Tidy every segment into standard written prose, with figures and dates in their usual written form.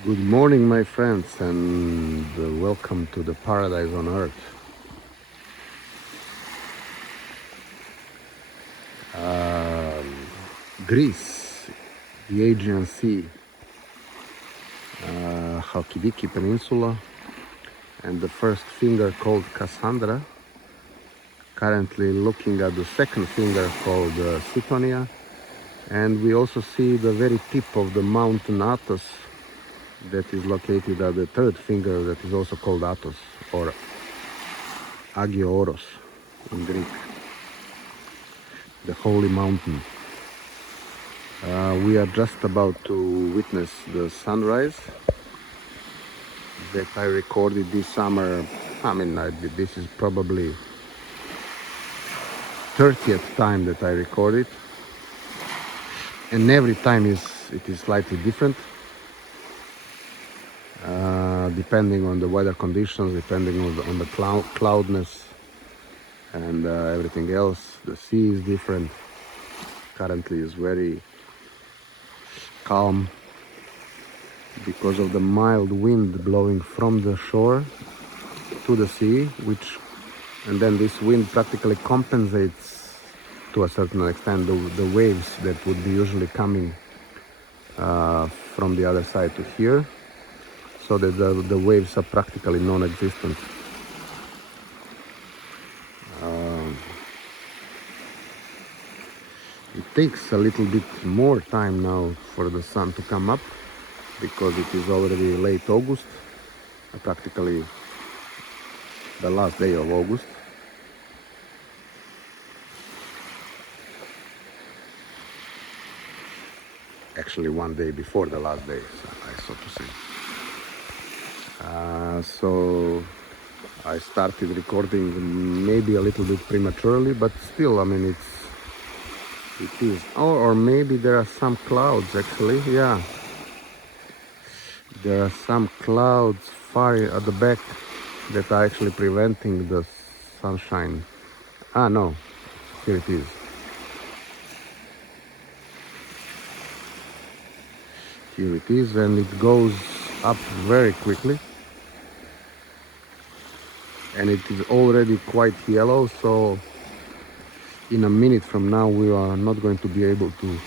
Good morning, my friends, and welcome to the paradise on earth. Greece, the Aegean Sea, Halkidiki Peninsula, and the first finger called Cassandra. Currently looking at the second finger called Sitonia, and we also see the very tip of the mountain Athos that is located at the third finger, that is also called Athos or Agioros in Greek, the holy mountain. We are just about to witness the sunrise that I recorded this summer. This is probably 30th time that I record it, and every time it is slightly different, depending on the weather conditions, depending on the cloudness and everything else. The sea is different. Currently is very calm because of the mild wind blowing from the shore to the sea, and then this wind practically compensates to a certain extent the waves that would be usually coming from the other side to here, so that the waves are practically non-existent. It takes a little bit more time now for the sun to come up because it is already late August, practically the last day of August. Actually, one day before the last day, so to say. So I started recording maybe a little bit prematurely, but still, it is. Or maybe there are some clouds actually. Yeah, there are some clouds far at the back that are actually preventing the sunshine. No, here it is. Here it is, and it goes up very quickly. And it is already quite yellow, so in a minute from now we are not going to be able to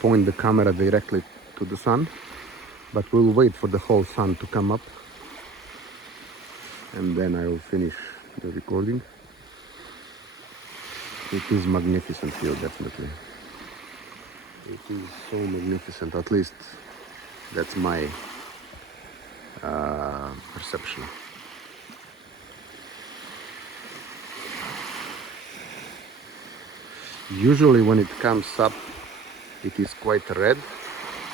point the camera directly to the sun, but we'll wait for the whole sun to come up, and then I will finish the recording. It is magnificent here, definitely. It is so magnificent, at least that's my perception. Usually when it comes up, it is quite red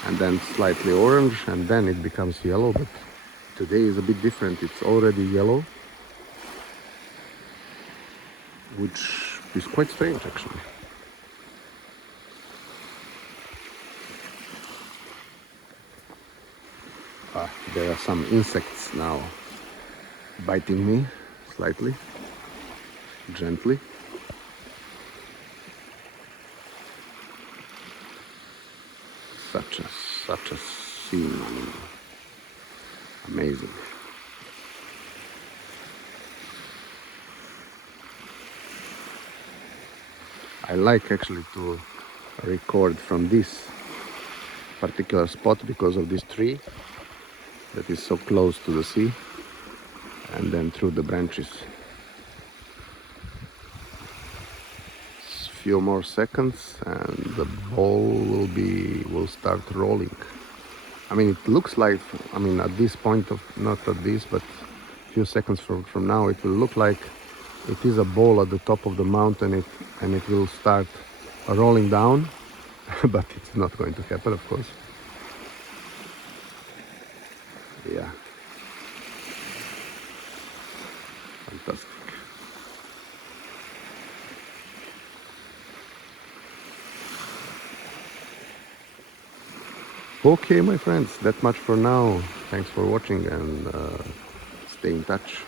and then slightly orange, and then it becomes yellow, but today is a bit different. It's already yellow, which is quite strange actually. There are some insects now biting me slightly, gently. Such a scene, amazing. I like actually to record from this particular spot because of this tree that is so close to the sea, and then through the branches. Few more seconds and the ball will start rolling. It looks like, at this point of, not at this, but few seconds from now, it will look like it is a ball at the top of the mountain, and it will start rolling down, but it's not going to happen, of course. Yeah, fantastic. Okay, my friends, that much for now. Thanks for watching, and stay in touch.